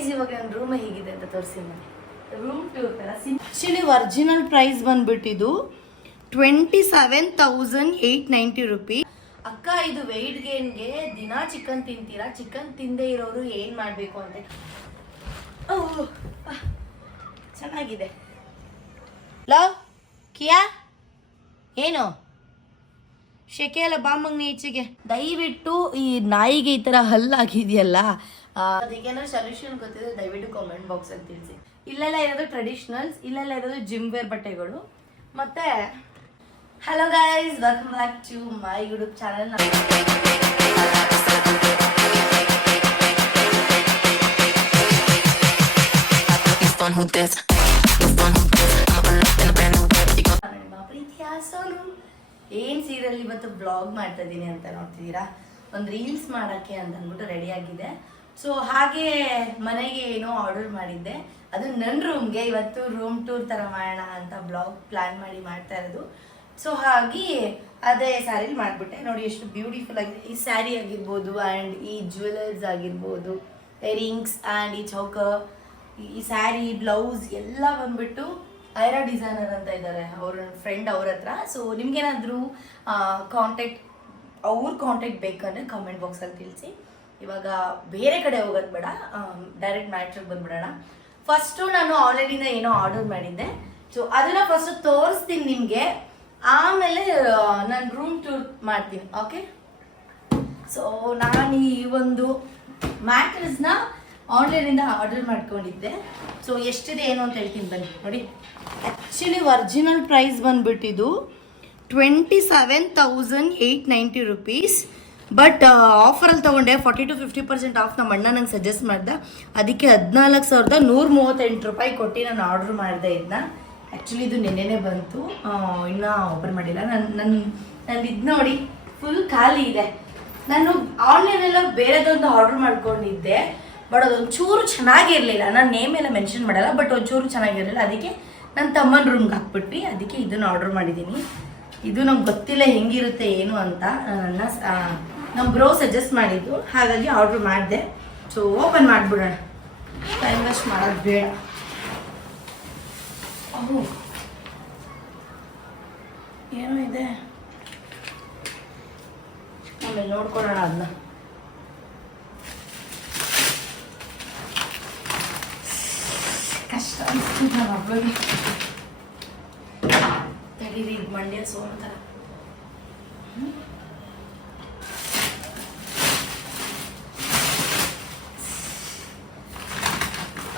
Guys ಇವಾಗ ನನ್ನ room ಹೇಗಿದೆ ಅಂತ ತೋರಿಸಿ ಮಾಡಿ. ರೂಮ್ ಟೂರ್ ತರ ಆಕ್ಚುಲಿ ಒರಿಜಿನಲ್ ಪ್ರೈಸ್ ಬಂದ್ಬಿಟ್ಟಿದ್ದು 27,890 ರೂಪೀಸ್. ಅಕ್ಕ ಇದು ವೆಯ್ಟ್ ಗೇನ್ಗೆ ದಿನ ಚಿಕನ್ ತಿಂತೀರಾ? ಚಿಕನ್ ತಿಂದೇ ಇರೋರು ಏನ್ ಮಾಡ್ಬೇಕು ಅಂತ. ಚೆನ್ನಾಗಿದೆ. ಲವ್ ಕಿಯಾ ಏನು ಶೆಕೆ ಎಲ್ಲ ಬಾಮಂಗ್ನೆ ಈಚೆಗೆ. ದಯವಿಟ್ಟು ಈ ನಾಯಿಗೆ ಈ ತರ ಹಲ್ಲಾಗಿದೆಯಲ್ಲ, ಅದಕ್ಕೇನಾದ್ರು ಸೊಲ್ಯೂಷನ್ ಗೊತ್ತಿದೆ ದಯವಿಟ್ಟು ಕಾಮೆಂಟ್ ಬಾಕ್ಸ್ ಅಲ್ಲಿ ತಿಳಿಸಿ. ಇಲ್ಲೆಲ್ಲ ಇರೋದು ಟ್ರೆಡಿಷನಲ್ಸ್, ಇಲ್ಲೆಲ್ಲ ಇರೋದು ಜಿಮ್ ವೇರ್ ಬಟ್ಟೆಗಳು. ಮತ್ತೆ hello guys, welcome back to my YouTube channel. ಏನ್ ಸೀರಿಯಲ್ ಇವತ್ತು ಬ್ಲಾಗ್ ಮಾಡ್ತಾ ಇದೀನಿ ಅಂತ ನೋಡ್ತಿದ್ದೀರಾ. ಒಂದು ರೀಲ್ಸ್ ಮಾಡಕ್ಕೆ ಅಂತ ಅಂದ್ಬಿಟ್ಟು ರೆಡಿ ಆಗಿದೆ. ಸೊ ಹಾಗೆ ಮನೆಗೆ ಏನೋ ಆರ್ಡರ್ ಮಾಡಿದ್ದೆ, ಅದು ನನ್ನ ರೂಮ್ಗೆ. ಇವತ್ತು ರೂಮ್ ಟೂರ್ ತರ ಮಾಡೋಣ ಅಂತ ಬ್ಲಾಗ್ ಪ್ಲಾನ್ ಮಾಡಿ ಮಾಡ್ತಾ ಇರೋದು. ಸೊ ಹಾಗೆ ಅದೇ ಸ್ಯಾರಿಲಿ ಮಾಡಿಬಿಟ್ಟೆ. ನೋಡಿ ಎಷ್ಟು ಬ್ಯೂಟಿಫುಲ್ ಆಗಿದೆ ಈ ಸ್ಯಾರಿ ಆಗಿರ್ಬೋದು, ಆ್ಯಂಡ್ ಈ ಜ್ಯುವೆಲರ್ಸ್ ಆಗಿರ್ಬೋದು, ಇಯರಿಂಗ್ಸ್ ಆ್ಯಂಡ್ ಈ ಚೌಕ, ಈ ಸ್ಯಾರಿ ಬ್ಲೌಸ್ ಎಲ್ಲ ಬಂದ್ಬಿಟ್ಟು ಐರಾ ಡಿಸೈನರ್ ಅಂತ ಇದ್ದಾರೆ, ಅವ್ರ ಫ್ರೆಂಡ್ ಅವ್ರ ಹತ್ರ. ಸೊ ನಿಮ್ಗೇನಾದರೂ ಕಾಂಟ್ಯಾಕ್ಟ್ ಬೇಕಂದ್ರೆ ಕಾಮೆಂಟ್ ಬಾಕ್ಸಲ್ಲಿ ತಿಳಿಸಿ. ಇವಾಗ ಬೇರೆ ಕಡೆ ಹೋಗೋದು ಬೇಡ, ಡೈರೆಕ್ಟ್ ಮ್ಯಾಟ್ರಿಗೆ ಬಂದ್ಬಿಡೋಣ. ಫಸ್ಟು ನಾನು ಆನ್ಲೈನಿಂದ ಏನೋ ಆರ್ಡರ್ ಮಾಡಿದ್ದೆ. ಸೊ ಅದನ್ನ ಫಸ್ಟ್ ತೋರಿಸ್ತೀನಿ ನಿಮಗೆ, ಆಮೇಲೆ ನಾನು ರೂಮ್ ಟೂರ್ ಮಾಡ್ತೀನಿ. ಓಕೆ, ಸೊ ನಾನು ಈ ಒಂದು ಮ್ಯಾಟ್ರಸ್ನ ಆನ್ಲೈನಿಂದ ಆರ್ಡರ್ ಮಾಡ್ಕೊಂಡಿದ್ದೆ. ಸೊ ಎಷ್ಟಿದೆ ಏನು ಅಂತ ಹೇಳ್ತೀನಿ ಬನ್ನಿ. ನೋಡಿ, ಆ್ಯಕ್ಚುಲಿ ಒರಿಜಿನಲ್ ಪ್ರೈಸ್ ಬಂದ್ಬಿಟ್ಟಿದ್ದು 27,890 ರೂಪೀಸ್. ಬಟ್ ಆಫರಲ್ಲಿ ತೊಗೊಂಡೆ 40-50% ಆಫ್. ನಮ್ಮ ಅಣ್ಣ ನಂಗೆ ಸಜೆಸ್ಟ್ ಮಾಡ್ದೆ, ಅದಕ್ಕೆ 14,138 ರೂಪಾಯಿ ಕೊಟ್ಟು ನಾನು ಆರ್ಡ್ರ್ ಮಾಡಿದೆ ಇದನ್ನ. ಆ್ಯಕ್ಚುಲಿ ಇದು ನೆನ್ನೆನೇ ಬಂತು, ಇನ್ನೂ ಓಪನ್ ಮಾಡಿಲ್ಲ. ನಾನು ಇದು ನೋಡಿ ಫುಲ್ ಖಾಲಿ ಇದೆ. ನಾನು ಆನ್ಲೈನೆಲ್ಲ ಬೇರೆದೊಂದು ಆರ್ಡ್ರ್ ಮಾಡ್ಕೊಂಡಿದ್ದೆ, ಬಟ್ ಅದೊಂಚೂರು ಚೆನ್ನಾಗಿರಲಿಲ್ಲ. ನಾನು ನೇಮ್ ಎಲ್ಲ ಮೆನ್ಷನ್ ಮಾಡಲ್ಲ, ಬಟ್ ಒಂಚೂರು ಚೆನ್ನಾಗಿರಲಿಲ್ಲ. ಅದಕ್ಕೆ ನನ್ನ ತಮ್ಮನ ರೂಮ್ಗೆ ಹಾಕ್ಬಿಟ್ವಿ. ಅದಕ್ಕೆ ಇದನ್ನು ಆರ್ಡ್ರ್ ಮಾಡಿದ್ದೀನಿ. ಇದು ನಮ್ಗೆ ಗೊತ್ತಿಲ್ಲ ಹೆಂಗಿರುತ್ತೆ ಏನು ಅಂತ, ನಮ್ಮ ಬ್ರೋ ಸಜೆಸ್ಟ್ ಮಾಡಿದ್ದು, ಹಾಗಾಗಿ ಆರ್ಡ್ರ್ ಮಾಡಿದೆ. ಸೊ ಓಪನ್ ಮಾಡಿಬಿಡೋಣ, ಟೈಮ್ ವೇಸ್ಟ್ ಮಾಡೋದು ಬೇಡ. ಓಹ್, ಏನೋ ಇದೆ, ಆಮೇಲೆ ನೋಡ್ಕೊಳ್ಳೋಣ ಅದನ್ನ. ಕಷ್ಟ ಅನಿಸ್ತು ನಮ್ಮ ಹಬ್ಬಗೆ. ತಡೀರಿ, ಇದು ಮಂಡ್ಯ ಸೋನ್ ಥರ.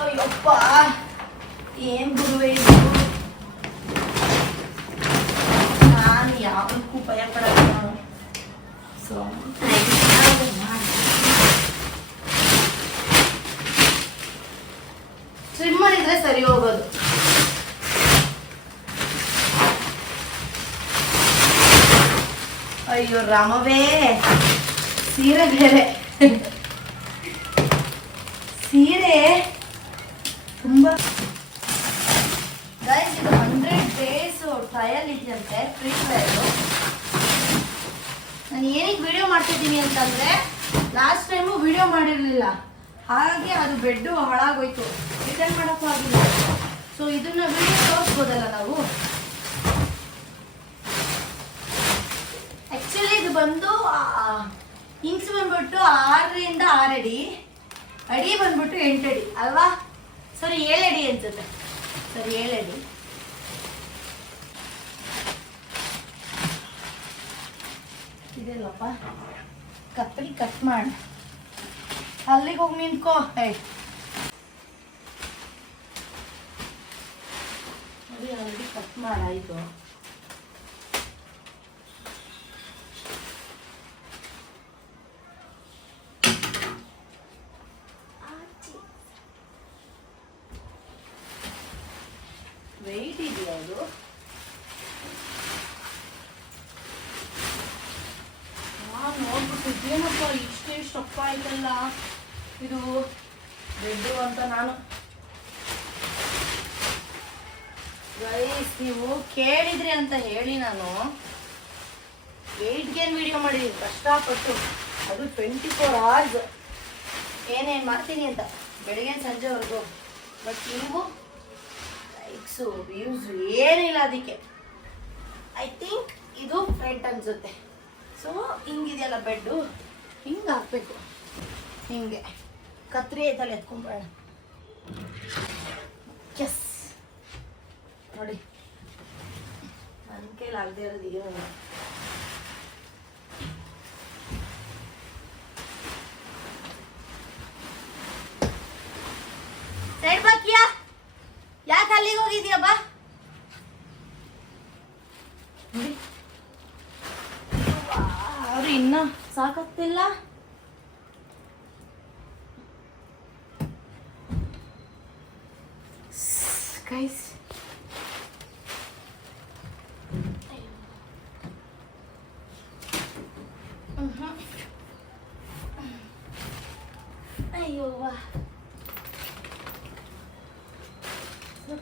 ಅಯ್ಯಪ್ಪ, ಏನ್ ಗುರುವೇ ಇದು. ನಾನು ಯಾವುದಕ್ಕೂ ಭಯ ಪಡಲ್ಲ. ನಾನು ಸೊ ಟ್ರಿಮ್ಮರ್ ಇದ್ರೆ ಸರಿ ಹೋಗೋದು. ಅಯ್ಯೋ ರಾಮವೇ, ಸೀರೆ ಬೇರೆ. ಸೀರೆ ತುಂಬ ಗೈಸ್, ಇದು 100 days ಟ್ರಯಲ್ ಇದೆಯಂತೆ, ಫ್ರೀ ಟ್ರಯಲು. ನಾನು ಏನಕ್ಕೆ ವಿಡಿಯೋ ಮಾಡ್ತಿದ್ದೀನಿ ಅಂತಂದರೆ, ಲಾಸ್ಟ್ ಟೈಮು ವಿಡಿಯೋ ಮಾಡಿರಲಿಲ್ಲ, ಹಾಗೆ ಅದು ಬೆಡ್ಡು ಹಾಳಾಗೋಯ್ತು, ರಿಟರ್ನ್ ಮಾಡೋಕ್ಕೂ ಆಗಿಲ್ಲ. ಸೊ ಇದನ್ನ ವಿಡಿಯೋ ತೋರಿಸ್ಬೋದಲ್ಲ ನಾವು. ಆ್ಯಕ್ಚುಲಿ ಇದು ಬಂದು ಇಂಚ್ ಬಂದ್ಬಿಟ್ಟು 6ರಿಂದ 6 ಅಡಿ, ಅಡಿ ಬಂದ್ಬಿಟ್ಟು 8 ಅಡಿ ಅಲ್ವಾ? ಸರಿ 7 ಅಡಿ ಅನ್ಸುತ್ತೆ. ಸರಿ 7 ಅಡಿ. ಇದೆಲ್ಲಪ್ಪ ಕತ್ತರಿ ಕಟ್ ಮಾಡಿ ಅಲ್ಲಿಗೆ ಹೋಗಿ ನಿಂತ್ಕೋ. ನೋಡಿ ಆಲ್ರೆಡಿ ಕಟ್ ಮಾಡಾಯಿತು. ವೆಯ್ಟ್ ಇದೆಯಾ ಅದು? ನೋಡ್ಬಿಟ್ಟು ಏನಪ್ಪ ಇಷ್ಟು ಅಪ್ಪ ಆಯ್ತಲ್ಲ ಇದು ಬೆಡ್ಡು ಅಂತ. ನಾನು ಗೈಸ್, ನೀವು ಕೇಳಿದ್ರಿ ಅಂತ ಹೇಳಿ ನಾನು ವೆಯ್ಟ್ ಗೇನ್ ವಿಡಿಯೋ ಮಾಡಿದ್ದೀನಿ ಕಷ್ಟಪಟ್ಟು, ಅದು 24 hours ಏನೇನು ಮಾಡ್ತೀನಿ ಅಂತ. ಬೆಳಿಗ್ಗೆ ಸಂಜೆವರೆಗೂ. ಬಟ್ ನೀವು ಲೈಕ್ಸು ವ್ಯೂಸು ಏನಿಲ್ಲ ಅದಕ್ಕೆ. ಐ ಥಿಂಕ್ ಇದು ಫ್ರಂಟ್ ಅನ್ಸುತ್ತೆ. ಸೊ ಹಿಂಗಿದೆಯಲ್ಲ ಬೆಡ್ಡು, ಹಿಂಗೆ ಹಾಕಬೇಕು. ಹಿಂಗೆ ಕತ್ರಿ ಐತಲ್ಲ ಎತ್ಕೊಂಬೇಡ. ಎಸ್ ನೋಡಿ, ನನ್ನ ಕೈಲಿ ಆಗದೆ ಇರೋದು ಏನು. ಸೈಡ್ ಬಾಕಿಯಾ, ಯಾಕೆ ಅಲ್ಲಿಗೆ ಹೋಗಿದ್ಯಾ? ಬಾ ನೋಡಿ, ಅವ್ರು ಇನ್ನ ಸಾಕಾಗ್ತಿಲ್ಲ. ಗೈಸ್ ಅಯ್ಯೋ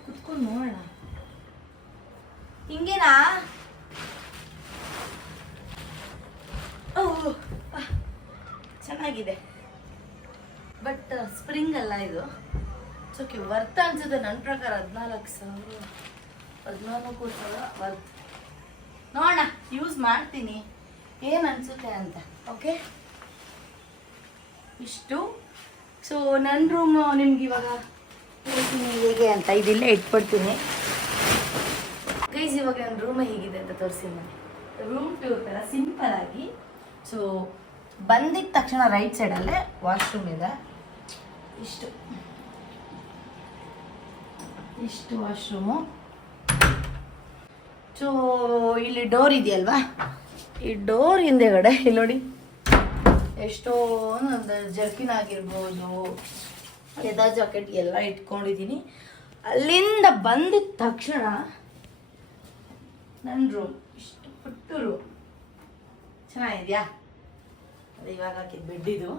ಕುತ್ಕೊಂಡು ನೋಡೋಣ. ಹಿಂಗೇನಾ? ಚೆನ್ನಾಗಿದೆ, ಬಟ್ ಸ್ಪ್ರಿಂಗ್ ಅಲ್ಲ ಇದು. ಓಕೆ, ವರ್ತ್ ಅನ್ಸುತ್ತೆ ನನ್ನ ಪ್ರಕಾರ. 14,000 14,000 ವರ್ತ್. ನೋಡೋಣ, ಯೂಸ್ ಮಾಡ್ತೀನಿ ಏನು ಅನ್ಸುತ್ತೆ ಅಂತ. ಓಕೆ, ಇಷ್ಟು. ಸೊ ನನ್ನ ರೂಮ್ ನಿಮ್ಗೆ ಇವಾಗ ಹೇಳ್ತೀನಿ ಹೇಗೆ ಅಂತ. ಇದಿಲ್ಲೇ ಇಟ್ಬಿಡ್ತೀನಿ ಗೈಸ್. ಇವಾಗ ನನ್ನ ರೂಮ್ ಹೇಗಿದೆ ಅಂತ ತೋರಿಸ್ತೀನಿ. ರೂಮ್ ಟೂರ್ ಥರ ಸಿಂಪಲ್ ಆಗಿ. ಸೊ ಬಂದಿದ್ದ ತಕ್ಷಣ ರೈಟ್ ಸೈಡಲ್ಲೇ ವಾಶ್ರೂಮ್ ಇದೆ. ಇಷ್ಟು ವಾಶ್ರೂಮು. ಸೊ ಇಲ್ಲಿ ಡೋರ್ ಇದೆಯಲ್ವಾ, ಈ ಡೋರ್ ಹಿಂದೆಗಡೆ ಇಲ್ಲಿ ನೋಡಿ ಎಷ್ಟೋ ಒಂದು ಜರ್ಕಿನ್ ಆಗಿರ್ಬೋದು, ಲೆದರ್ ಜಾಕೆಟ್ ಎಲ್ಲ ಇಟ್ಕೊಂಡಿದ್ದೀನಿ. ಅಲ್ಲಿಂದ ಬಂದಿದ ತಕ್ಷಣ ನನ್ನ ರೂಮ್ ಇಷ್ಟು ಪುಟ್ಟು ರೂಮ್ ಚೆನ್ನಾಗಿದೆಯಾ? ಅದು ಇವಾಗ ಹಾಕಿದ ಬೆಡ್ ಇದು.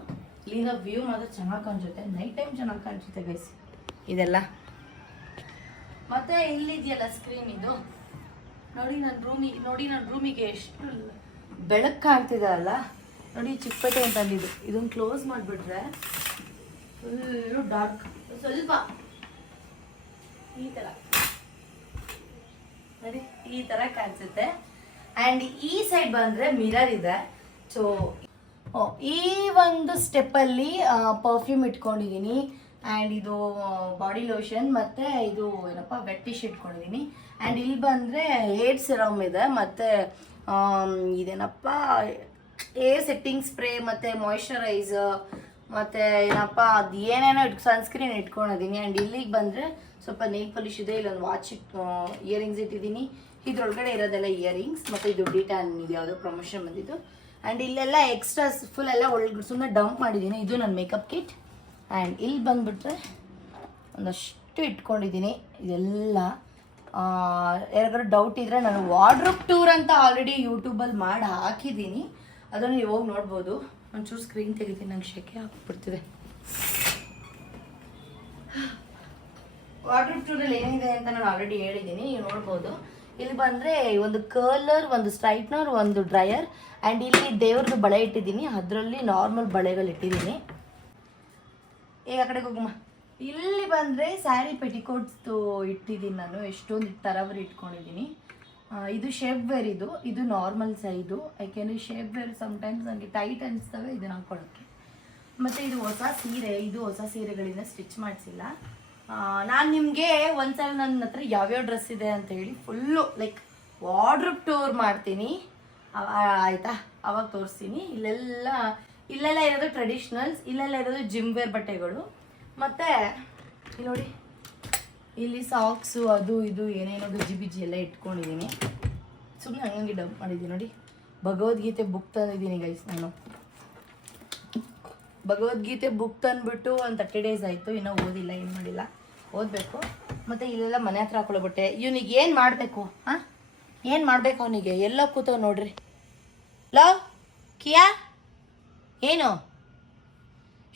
ಇಲ್ಲಿಂದ ವ್ಯೂ ಮಾತ್ರ ಚೆನ್ನಾಗಿ ಕಾಣಿಸುತ್ತೆ, ನೈಟ್ ಟೈಮ್ ಚೆನ್ನಾಗಿ ಕಾಣಿಸುತ್ತೆ ಗೈಸ್ ಇದೆಲ್ಲ. ಮತ್ತೆ ಇಲ್ಲಿದೆಯಲ್ಲ ಸ್ಕ್ರೀನ್, ಇದು ನೋಡಿ ನನ್ನ ರೂಮಿಗೆ ಎಷ್ಟು ಬೆಳಕು ಕಾಣ್ತಿದೆ ಅಲ್ಲ. ನೋಡಿ, ಚಿಕ್ಕಪೇಟೆ ಅಂತ ಅಂದಿದ್ದು. ಇದನ್ನು ಕ್ಲೋಸ್ ಮಾಡಿಬಿಟ್ರೆ ಫುಲ್ಲು ಡಾರ್ಕ್. ಸ್ವಲ್ಪ ಈ ಥರ ನೋಡಿ, ಈ ಥರ ಕಾಣಿಸುತ್ತೆ. ಆ್ಯಂಡ್ ಈ ಸೈಡ್ ಬಂದರೆ ಮಿರರ್ ಇದೆ. ಸೊ ಈ ಒಂದು ಸ್ಟೆಪ್ಪಲ್ಲಿ ಪರ್ಫ್ಯೂಮ್ ಇಟ್ಕೊಂಡಿದ್ದೀನಿ. ಆ್ಯಂಡ್ ಇದು ಬಾಡಿ ಲೋಷನ್, ಮತ್ತು ಇದು ಏನಪ್ಪ ವೆಟ್ ಟಿಶ್ ಇಟ್ಕೊಂಡಿದ್ದೀನಿ. ಆ್ಯಂಡ್ ಇಲ್ಲಿ ಬಂದರೆ ಹೇರ್ ಸಿರಮ್ ಇದೆ, ಮತ್ತು ಇದೇನಪ್ಪ ಏರ್ ಸೆಟ್ಟಿಂಗ್ ಸ್ಪ್ರೇ, ಮತ್ತು ಮಾಯ್ಶ್ಚರೈಸರ್, ಮತ್ತು ಏನಪ್ಪ ಅದು ಏನೇನೋ ಸನ್ಸ್ಕ್ರೀನ್ ಇಟ್ಕೊಂಡಿದ್ದೀನಿ. ಆ್ಯಂಡ್ ಇಲ್ಲಿಗೆ ಬಂದರೆ ಸ್ವಲ್ಪ ನೇಲ್ ಪಾಲಿಶ್ ಇದೆ. ಇಲ್ಲೊಂದು ವಾಚ್ ಇಯರಿಂಗ್ಸ್ ಇಟ್ಟಿದ್ದೀನಿ. ಇದ್ರೊಳಗಡೆ ಇರೋದೆಲ್ಲ ಇಯರಿಂಗ್ಸ್, ಮತ್ತು ಇದು ಡಿಟಾನ್ ಇದು ಯಾವುದೋ ಪ್ರಮೋಷನ್ ಬಂದಿದ್ದು. ಆ್ಯಂಡ್ ಇಲ್ಲೆಲ್ಲ ಎಕ್ಸ್ಟ್ರಾಸ್ ಫುಲ್ ಎಲ್ಲ ಒಳಗಡೆ ಸುಮ್ಮನೆ ಡಂಪ್ ಮಾಡಿದ್ದೀನಿ. ಇದು ನನ್ನ ಮೇಕಪ್ ಕಿಟ್. ಆ್ಯಂಡ್ ಇಲ್ಲಿ ಬಂದುಬಿಟ್ರೆ ಒಂದಷ್ಟು ಇಟ್ಕೊಂಡಿದ್ದೀನಿ. ಇದೆಲ್ಲ ಯಾರಿಗಾರು ಡೌಟ್ ಇದ್ದರೆ ನಾನು ವಾರ್ಡ್ರೋಬ್ ಟೂರ್ ಅಂತ ಆಲ್ರೆಡಿ ಯೂಟ್ಯೂಬಲ್ಲಿ ಮಾಡಿ ಹಾಕಿದ್ದೀನಿ, ಅದನ್ನು ನೀವು ಹೋಗಿ ನೋಡ್ಬೋದು. ಒಂಚೂರು ಸ್ಕ್ರೀನ್ ತೆಗಿತೀನಿ, ನಂಗೆ ಶೆಕೆ ಹಾಕ್ಬಿಡ್ತಿದೆ. ವಾರ್ಡ್ರೋಬ್ ಟೂರಲ್ಲಿ ಏನಿದೆ ಅಂತ ನಾನು ಆಲ್ರೆಡಿ ಹೇಳಿದ್ದೀನಿ, ನೀವು ನೋಡ್ಬೋದು. ಇಲ್ಲಿ ಬಂದರೆ ಒಂದು ಕರ್ಲರ್, ಒಂದು ಸ್ಟ್ರೈಟ್ನರ್, ಒಂದು ಡ್ರೈಯರ್. ಆ್ಯಂಡ್ ಇಲ್ಲಿ ದೇವ್ರದ್ದು ಬಳೆ ಇಟ್ಟಿದ್ದೀನಿ, ಅದರಲ್ಲಿ ನಾರ್ಮಲ್ ಬಳೆಗಳು ಇಟ್ಟಿದ್ದೀನಿ. ಆ ಕಡೆಗೆ ಹೋಗಮ್ಮ. ಇಲ್ಲಿ ಬಂದರೆ ಸ್ಯಾರಿ ಪೆಟಿಕೋಟ್ಸ್ದು ಇಟ್ಟಿದ್ದೀನಿ ನಾನು. ಎಷ್ಟೊಂದು ತರವರಿ ಇಟ್ಕೊಂಡಿದ್ದೀನಿ. ಇದು ಶೇಪ್ ವೇರ್, ಇದು ನಾರ್ಮಲ್ ಸೈಜು. ಯಾಕೆಂದರೆ ಶೇಪ್ ವೇರ್ ಸಮ್ಟೈಮ್ಸ್ ನನಗೆ ಟೈಟ್ ಅನಿಸ್ತವೆ ಇದನ್ನು ಹಾಕೊಳ್ಳೋಕ್ಕೆ. ಮತ್ತು ಇದು ಹೊಸ ಸೀರೆ, ಇದು ಹೊಸ ಸೀರೆಗಳಿಂದ ಸ್ಟಿಚ್ ಮಾಡಿಸಿಲ್ಲ. ನಾನು ನಿಮಗೆ ಒಂದ್ಸಲ ನನ್ನ ಹತ್ರ ಯಾವ್ಯಾವ ಡ್ರೆಸ್ ಇದೆ ಅಂತ ಹೇಳಿ ಫುಲ್ಲು ಲೈಕ್ ವಾರ್ಡ್ರೋಬ್ ಟೂರ್ ಮಾಡ್ತೀನಿ, ಆಯಿತಾ? ಅವಾಗ ತೋರಿಸ್ತೀನಿ. ಇಲ್ಲೆಲ್ಲ ಇರೋದು ಟ್ರೆಡಿಷ್ನಲ್ಸ್, ಇಲ್ಲೆಲ್ಲ ಇರೋದು ಜಿಮ್ ವೇರ್ ಬಟ್ಟೆಗಳು. ಮತ್ತು ಇಲ್ಲಿ ನೋಡಿ, ಇಲ್ಲಿ ಸಾಕ್ಸು ಅದು ಇದು ಏನೇನೋ ಗಜ್ಜಿ ಬಿಜ್ಜಿ ಎಲ್ಲ ಇಟ್ಕೊಂಡಿದ್ದೀನಿ. ಸುಮ್ಮನೆ ಹಂಗಂಗೆ ಡಂಪ್ ಮಾಡಿದ್ದೀನಿ. ನೋಡಿ, ಭಗವದ್ಗೀತೆ ಬುಕ್ ತಂದಿದ್ದೀನಿ ಗೈಸ್. ನಾನು ಭಗವದ್ಗೀತೆ ಬುಕ್ ತಂದುಬಿಟ್ಟು ಒಂದು 30 days ಆಯಿತು, ಇನ್ನೂ ಓದಿಲ್ಲ, ಏನು ಮಾಡಿಲ್ಲ, ಓದಬೇಕು. ಮತ್ತು ಇಲ್ಲೆಲ್ಲ ಮನೆ ಹತ್ರ ಹಾಕೊಳ್ಳೋ ಬಟ್ಟೆ. ಇವನಿಗೆ ಏನು ಮಾಡಬೇಕು? ಹಾಂ, ಏನು ಮಾಡಬೇಕು ಅವನಿಗೆ? ಎಲ್ಲ ಕೂತವ್ ನೋಡ್ರಿ. ಲೋ ಕಿಯಾ, ಏನು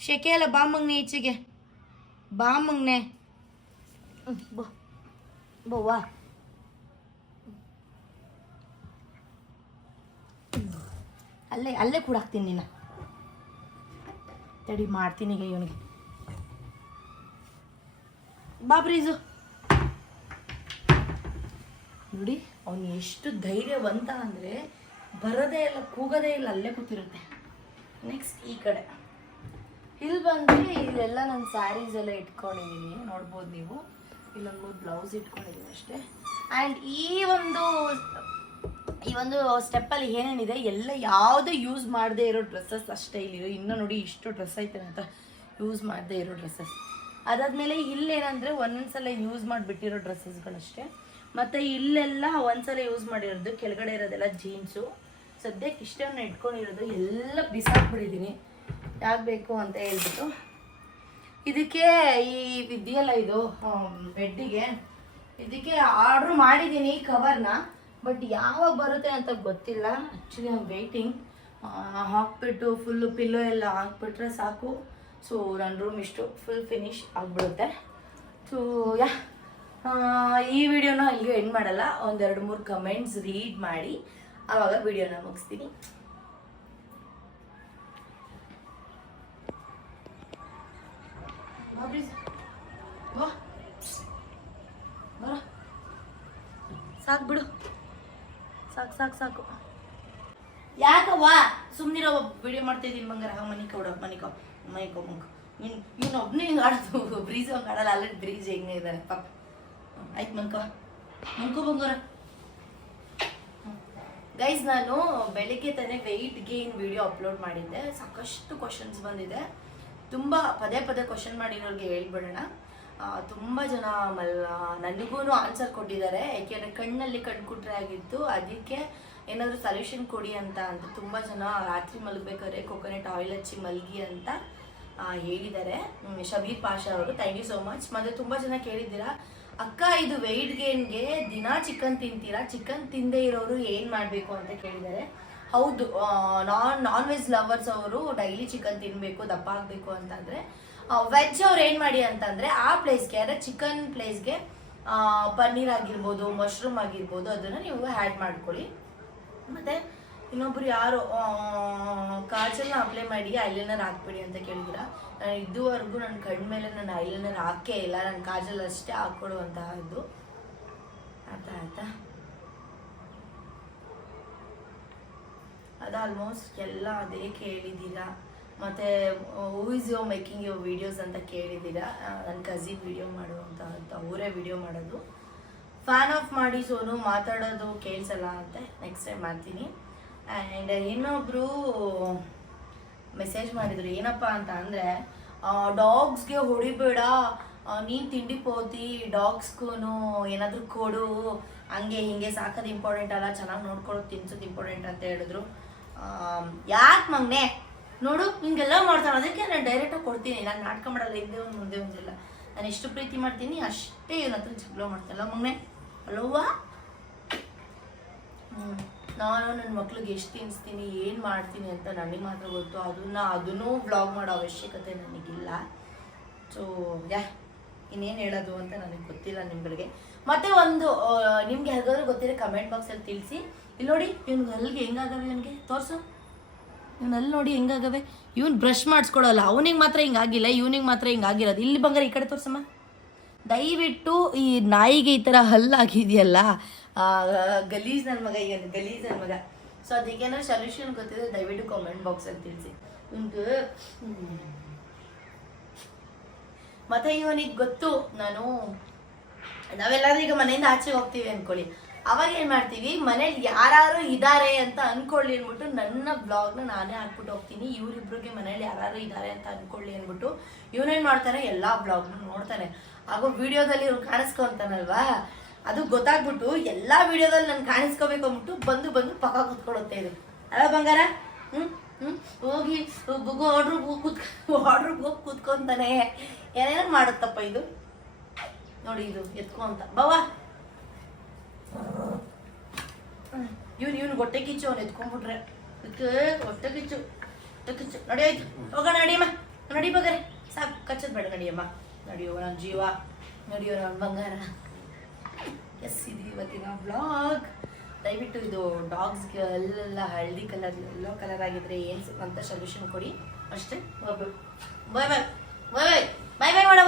ಶೆಕೆ ಅಲ್ಲ, ಬಾಮಂಗ್ನೆ ಈಚೆಗೆ, ಬಾಮಂಗ್ನೆ. ವಾ ಅಲ್ಲೇ ಕೂಡ ಹಾಕ್ತೀನಿ. ನೀನು ತಡಿ, ಮಾಡ್ತೀನಿ ಈಗ ಇವನಿಗೆ. ಬಾಬ್ರೀಸು ನೋಡಿ, ಅವನು ಎಷ್ಟು ಧೈರ್ಯವಂತ ಅಂದರೆ ಬರೋದೇ ಇಲ್ಲ, ಕೂಗೋದೇ ಇಲ್ಲ, ಅಲ್ಲೇ ಕೂತಿರುತ್ತೆ. ನೆಕ್ಸ್ಟ್ ಈ ಕಡೆ ಇಲ್ಲಿ ಬಂದರೆ ಇಲ್ಲೆಲ್ಲ ನನ್ನ ಸ್ಯಾರೀಸ್ ಎಲ್ಲ ಇಟ್ಕೊಂಡಿದ್ದೀನಿ, ನೋಡ್ಬೋದು ನೀವು. ಇಲ್ಲೊಂದು 3 ಬ್ಲೌಸ್ ಇಟ್ಕೊಂಡಿದ್ದೀನಿ ಅಷ್ಟೇ. ಆ್ಯಂಡ್ ಈ ಒಂದು ಸ್ಟೆಪ್ಪಲ್ಲಿ ಏನೇನಿದೆ ಎಲ್ಲ ಯಾವುದೂ ಯೂಸ್ ಮಾಡದೇ ಇರೋ ಡ್ರೆಸ್ಸಸ್ ಅಷ್ಟೇ ಇಲ್ಲಿರೋ. ಇನ್ನೂ ನೋಡಿ ಇಷ್ಟು ಡ್ರೆಸ್ ಐತೆ ಅಂತ ಯೂಸ್ ಮಾಡದೇ ಇರೋ ಡ್ರೆಸ್ಸಸ್. ಅದಾದಮೇಲೆ ಇಲ್ಲೇನಂದರೆ ಒಂದೊಂದ್ಸಲ ಯೂಸ್ ಮಾಡಿಬಿಟ್ಟಿರೋ ಡ್ರೆಸ್ಸಸ್ಗಳಷ್ಟೇ. ಮತ್ತು ಇಲ್ಲೆಲ್ಲ ಒಂದ್ಸಲ ಯೂಸ್ ಮಾಡಿರೋದು, ಕೆಳಗಡೆ ಇರೋದೆಲ್ಲ ಜೀನ್ಸು. ಸದ್ಯಕ್ಕೆ ಇಷ್ಟನ್ನು ಇಟ್ಕೊಂಡಿರೋದು ಎಲ್ಲ ಬಿಸಾಕ್ಬಿಟ್ಟಿದ್ದೀನಿ, ಯಾಕೆ ಬೇಕು ಅಂತ ಹೇಳ್ಬಿಟ್ಟು. ಇದಕ್ಕೆ ಈ ಇದೆಯಲ್ಲ ಇದು ಬೆಡ್ಡಿಗೆ, ಇದಕ್ಕೆ ಆರ್ಡ್ರ್ ಮಾಡಿದ್ದೀನಿ ಕವರ್ನ, ಬಟ್ ಯಾವಾಗ ಬರುತ್ತೆ ಅಂತ ಗೊತ್ತಿಲ್ಲ. ಆ್ಯಕ್ಚುಲಿ ನಾನು ವೆಯ್ಟಿಂಗ್. ಹಾಕ್ಬಿಟ್ಟು ಫುಲ್ಲು ಪಿಲ್ಲೋ ಎಲ್ಲ ಹಾಕ್ಬಿಟ್ರೆ ಸಾಕು. ಸೊ ನನ್ನ ರೂಮ್ ಇಷ್ಟು ಫುಲ್ ಫಿನಿಶ್ ಆಗಿಬಿಡುತ್ತೆ. ಸೊ ಈ ವಿಡಿಯೋನ ಇಲ್ಲಿಗೆ ಎಂಡ್ ಮಾಡಲ್ಲ, 1-2-3 ಕಮೆಂಟ್ಸ್ ರೀಡ್ ಮಾಡಿ ಆವಾಗ ವಿಡಿಯೋನ ಮುಗಿಸ್ತೀನಿ. ಸಾಕು ಬಿಡು, ಸಾಕು. ಯಾಕವ್ವ ಸುಮ್ಮನಿರೋ, ವಿಡಿಯೋ ಮಾಡ್ತಾಯಿದ್ದೀನಿ ಬಂಗಾರ. ಮನಿಕೋ ನೀನು ಒಬ್ಬನೇ ಹಿಂಗೆ ಆಡೋದು, ಬ್ರೀಜ್ ಹಂಗೆ ಆಡಲ್ಲ. ಆಲ್ರೆಡಿ ಬ್ರೀಜ್ ಹೆಂಗೆ ಇದ್ದಾರೆ ಪಾಪ. ಆಯ್ತು ಮನ್ಕೋ ಬಂಗಾರ. ಗೈಸ್, ನಾನು ಬೆಳಿಗ್ಗೆ ತಾನೇ ವೆಯ್ಟ್ ಗೇನ್ ವಿಡಿಯೋ ಅಪ್ಲೋಡ್ ಮಾಡಿದ್ದೆ. ಸಾಕಷ್ಟು ಕ್ವಶನ್ಸ್ ಬಂದಿದೆ. ತುಂಬ ಪದೇ ಕ್ವಶನ್ ಮಾಡಿರೋರಿಗೆ ಹೇಳ್ಬಿಡೋಣ. ತುಂಬ ಜನ ನನಗೂ ಆನ್ಸರ್ ಕೊಟ್ಟಿದ್ದಾರೆ. ಯಾಕೆಂದರೆ ಕಣ್ಣಲ್ಲಿ ಕಣ್ಕುಟ್ರೆ ಆಗಿತ್ತು, ಅದಕ್ಕೆ ಏನಾದರೂ ಸೊಲ್ಯೂಷನ್ ಕೊಡಿ ಅಂತ ತುಂಬ ಜನ ರಾತ್ರಿ ಮಲಗಬೇಕಾದ್ರೆ ಕೊಕೊನೆಟ್ ಆಯಿಲ್ ಹಚ್ಚಿ ಮಲಗಿ ಅಂತ ಹೇಳಿದ್ದಾರೆ. ಶಬೀರ್ ಪಾಷಾ ಅವರು, ಥ್ಯಾಂಕ್ ಯು ಸೋ ಮಚ್. ಮತ್ತು ತುಂಬ ಜನ ಕೇಳಿದ್ದೀರಾ, ಅಕ್ಕ ಇದು ವೆಯ್ಟ್ ಗೇನ್ಗೆ ದಿನ ಚಿಕನ್ ತಿಂತೀರಾ, ಚಿಕನ್ ತಿಂದೇ ಇರೋರು ಏನು ಮಾಡಬೇಕು ಅಂತ ಕೇಳಿದ್ದಾರೆ. ಹೌದು, ನಾನ್ ವೆಜ್ ಲವರ್ಸ್ ಅವರು ಡೈಲಿ ಚಿಕನ್ ತಿನ್ನಬೇಕು, ದಪ್ಪ ಆಗಬೇಕು ಅಂತಂದರೆ ವೆಜ್ ಅವ್ರು ಏನು ಮಾಡಿ ಅಂತಂದರೆ ಆ ಪ್ಲೇಸ್ಗೆ, ಅಂದರೆ ಚಿಕನ್ ಪ್ಲೇಸ್ಗೆ ಪನ್ನೀರ್ ಆಗಿರ್ಬೋದು, ಮಶ್ರೂಮ್ ಆಗಿರ್ಬೋದು, ಅದನ್ನು ನೀವು ಆ್ಯಡ್ ಮಾಡ್ಕೊಳ್ಳಿ. ಮತ್ತು ಇನ್ನೊಬ್ರು ಯಾರು ಕಾಜಲ್ನ ಅಪ್ಲೈ ಮಾಡಿ ಐಲೈನರ್ ಹಾಕ್ಬಿಡಿ ಅಂತ ಕೇಳಿದ್ದೀರಾ. ನಾನು ಇದುವರೆಗೂ ನನ್ನ ಕಣ್ಣ ಮೇಲೆ ನಾನು ಐಲೈನರ್ ಹಾಕೇ ಇಲ್ಲ, ನನ್ನ ಕಾಜಲ್ ಅಷ್ಟೇ ಹಾಕ್ಕೊಡುವಂತಹದ್ದು. ಆಯ್ತಾ ಅದು ಆಲ್ಮೋಸ್ಟ್ ಎಲ್ಲ ಅದೇ ಕೇಳಿದ್ದೀರಾ. ಮತ್ತು who is your making your videos ಅಂತ ಕೇಳಿದ್ದೀರಾ. ನನ್ನ ಕಸಿನ್ ವಿಡಿಯೋ ಮಾಡುವಂಥದ್ದು, ಅವರೇ ವಿಡಿಯೋ ಮಾಡೋದು. ಫ್ಯಾನ್ ಆಫ್ ಮಾಡಿ ಸೋನು ಮಾತಾಡೋದು ಕೇಳಿಸಲ್ಲ ಅಂತ, ನೆಕ್ಸ್ಟ್ ಟೈಮ್ ಮಾಡ್ತೀನಿ. ಆ್ಯಂಡ್ ಇನ್ನೊಬ್ಬರು ಮೆಸೇಜ್ ಮಾಡಿದರು, ಏನಪ್ಪ ಅಂತ ಅಂದರೆ ಡಾಗ್ಸ್ಗೆ ಹೊಡಿಬೇಡ, ನೀನು ತಿಂಡಿ ಪೋತಿ, ಡಾಗ್ಸ್ಗೂ ಏನಾದರೂ ಕೊಡು, ಹಂಗೆ ಹಿಂಗೆ ಸಾಕೋದು ಇಂಪಾರ್ಟೆಂಟ್ ಅಲ್ಲ, ಚೆನ್ನಾಗಿ ನೋಡ್ಕೊಳ್ಳೋದು ತಿನ್ಸೋದು ಇಂಪಾರ್ಟೆಂಟ್ ಅಂತ ಹೇಳಿದ್ರು. ಯಾಕೆ ಮಗನೆ ನೋಡು ಹಿಂಗೆಲ್ಲ ಮಾಡ್ತಾನೆ, ಅದಕ್ಕೆ ನಾನು ಡೈರೆಕ್ಟಾಗಿ ಕೊಡ್ತೀನಿ. ನಾನು ನಾಟಕ ಮಾಡಲ್ಲ, ಹಿಂದೆ ಒಂದು ಮುಂದೆ ಒಂದಿಲ್ಲ. ನಾನು ಎಷ್ಟು ಪ್ರೀತಿ ಮಾಡ್ತೀನಿ ಅಷ್ಟೇ ಇವನ ಹತ್ರ ಜಗಳ ಮಾಡ್ತಾನಲ್ಲ ಮಗನೆ, ಅಲ್ಲವ್ವ. ನಾನು ನನ್ನ ಮಕ್ಳಿಗೆ ಎಷ್ಟು ತಿನ್ನಿಸ್ತೀನಿ, ಏನು ಮಾಡ್ತೀನಿ ಅಂತ ನನಗೆ ಮಾತ್ರ ಗೊತ್ತು. ಅದನ್ನೂ ವ್ಲಾಗ್ ಮಾಡೋ ಅವಶ್ಯಕತೆ ನನಗಿಲ್ಲ. ಸೊ ಇನ್ನೇನು ಹೇಳೋದು ಅಂತ ನನಗೆ ಗೊತ್ತಿಲ್ಲ ನಿಮ್ಗಳಿಗೆ. ಮತ್ತು ಒಂದು ನಿಮ್ಗೆ ಯಾರಿಗಾದ್ರೂ ಗೊತ್ತಿರೋ ಕಮೆಂಟ್ ಬಾಕ್ಸಲ್ಲಿ ತಿಳಿಸಿ. ಇಲ್ಲಿ ನೋಡಿ, ಇವ್ನಿಗೆ ಅಲ್ಲಿಗೆ ಹೆಂಗಾಗವೆ, ನನಗೆ ತೋರಿಸು. ಇವನಲ್ಲಿ ನೋಡಿ ಹೆಂಗಾಗವೆ. ಇವ್ನು ಬ್ರಷ್ ಮಾಡಿಸ್ಕೊಡಲ್ಲ, ಅವನಿಗೆ ಮಾತ್ರ ಹಿಂಗಾಗಿಲ್ಲ, ಇವನಿಗೆ ಮಾತ್ರ ಹಿಂಗಾಗಿರೋದು. ಇಲ್ಲಿ ಬಂಗಾರ ಈ ಕಡೆ ತೋರ್ಸಮ್ಮ. ದಯವಿಟ್ಟು ಈ ನಾಯಿಗೆ ಈ ಥರ ಹಲ್ಲಾಗಿದೆಯಲ್ಲ, ಗಲೀಜ್ ನನ್ನ ಮಗ, ಈಗ ಗಲೀಜ್ ನನ್ನ ಮಗ. ಸೊ ಅದಕ್ಕೇನಾದ್ರು ಸೊಲ್ಯೂಷನ್ ಗೊತ್ತಿದೆ ದಯವಿಟ್ಟು ಕಾಮೆಂಟ್ ಬಾಕ್ಸಲ್ಲಿ ತಿಳಿಸಿ. ಇವ್ನಿಗೆ ಮತ್ತು ಇವನಿಗೆ ಗೊತ್ತು, ನಾವೆಲ್ಲಾದ್ರೂ ಈಗ ಮನೆಯಿಂದ ಆಚೆ ಹೋಗ್ತೀವಿ ಅಂದ್ಕೊಳ್ಳಿ, ಅವಾಗ ಏನು ಮಾಡ್ತೀವಿ, ಮನೇಲಿ ಯಾರು ಇದ್ದಾರೆ ಅಂತ ಅಂದ್ಕೊಳ್ಳಿ ಅಂದ್ಬಿಟ್ಟು ನನ್ನ ಬ್ಲಾಗ್ನ ನಾನೇ ಹಾಕ್ಬಿಟ್ಟು ಹೋಗ್ತೀನಿ. ಇವರಿಬ್ರಿಗೆ ಮನೇಲಿ ಯಾರು ಇದ್ದಾರೆ ಅಂತ ಅಂದ್ಕೊಳ್ಳಿ ಅಂದ್ಬಿಟ್ಟು ಇವನೇನು ಮಾಡ್ತಾನೆ, ಎಲ್ಲ ಬ್ಲಾಗ್ನ ನೋಡ್ತಾನೆ. ಆಗೋ ವಿಡಿಯೋದಲ್ಲಿ ಇವ್ರು ಕಾಣಿಸ್ಕೊಂತಾನಲ್ವಾ, ಅದು ಗೊತ್ತಾಗ್ಬಿಟ್ಟು ಎಲ್ಲ ವಿಡಿಯೋದಲ್ಲಿ ನಾನು ಕಾಣಿಸ್ಕೋಬೇಕು ಅಂದ್ಬಿಟ್ಟು ಬಂದು ಪಕ್ಕ ಕೂತ್ಕೊಳ್ಳುತ್ತೆ ಇದು. ಅಲ್ಲ ಬಂಗಾರ? ಹೋಗಿ ಆರ್ಡ್ರಿಗೆ ಹೋಗಿ ಕೂತ್ಕೊಂತಾನೆ, ಏನೇನು ಮಾಡುತ್ತಪ್ಪ ಇದು. ನೋಡಿ ಇದು ಎತ್ಕೊಂತ ಬಾವಾ, ಇವನು ಹೊಟ್ಟೆ ಕಿಚ್ಚು, ಅವ್ನು ಎತ್ಕೊಂಡ್ಬಿಟ್ರೆ ಹೊಟ್ಟೆ ಕಿಚ್ಚು ನಡಿ. ಆಯ್ತು ಹೋಗೋಣ, ನಡಿಯಮ್ಮ, ನಡಿ ಬಗಾರೆ, ಸಾಕು ಕಚ್ಚದ್ ಬೇಡ, ನಡಿಯಮ್ಮ, ನಡಿಯೋ ನನ್ನ ಜೀವ, ನಡಿಯೋ ನನ್ನ ಬಂಗಾರ. ಎಸ್, ಇದು ಇವತ್ತಿನ ಬ್ಲಾಗ್. ದಯವಿಟ್ಟು ಇದು ಡಾಗ್ಸ್ಗೆ ಅಲ್ಲೆಲ್ಲ ಹಳದಿ ಕಲರ್, ಎಲ್ಲೋ ಕಲರ್ ಆಗಿದ್ರೆ ಏನು ಅಂತ ಸೊಲ್ಯೂಷನ್ ಕೊಡಿ ಅಷ್ಟೇ. ಬಾಯ್ ಬಾಯ್ ಬಾಯ್ ಬಾಯ್ ಬಾಯ್ ಬಾಯ್ ಬಾಯ್ ಮಾಡ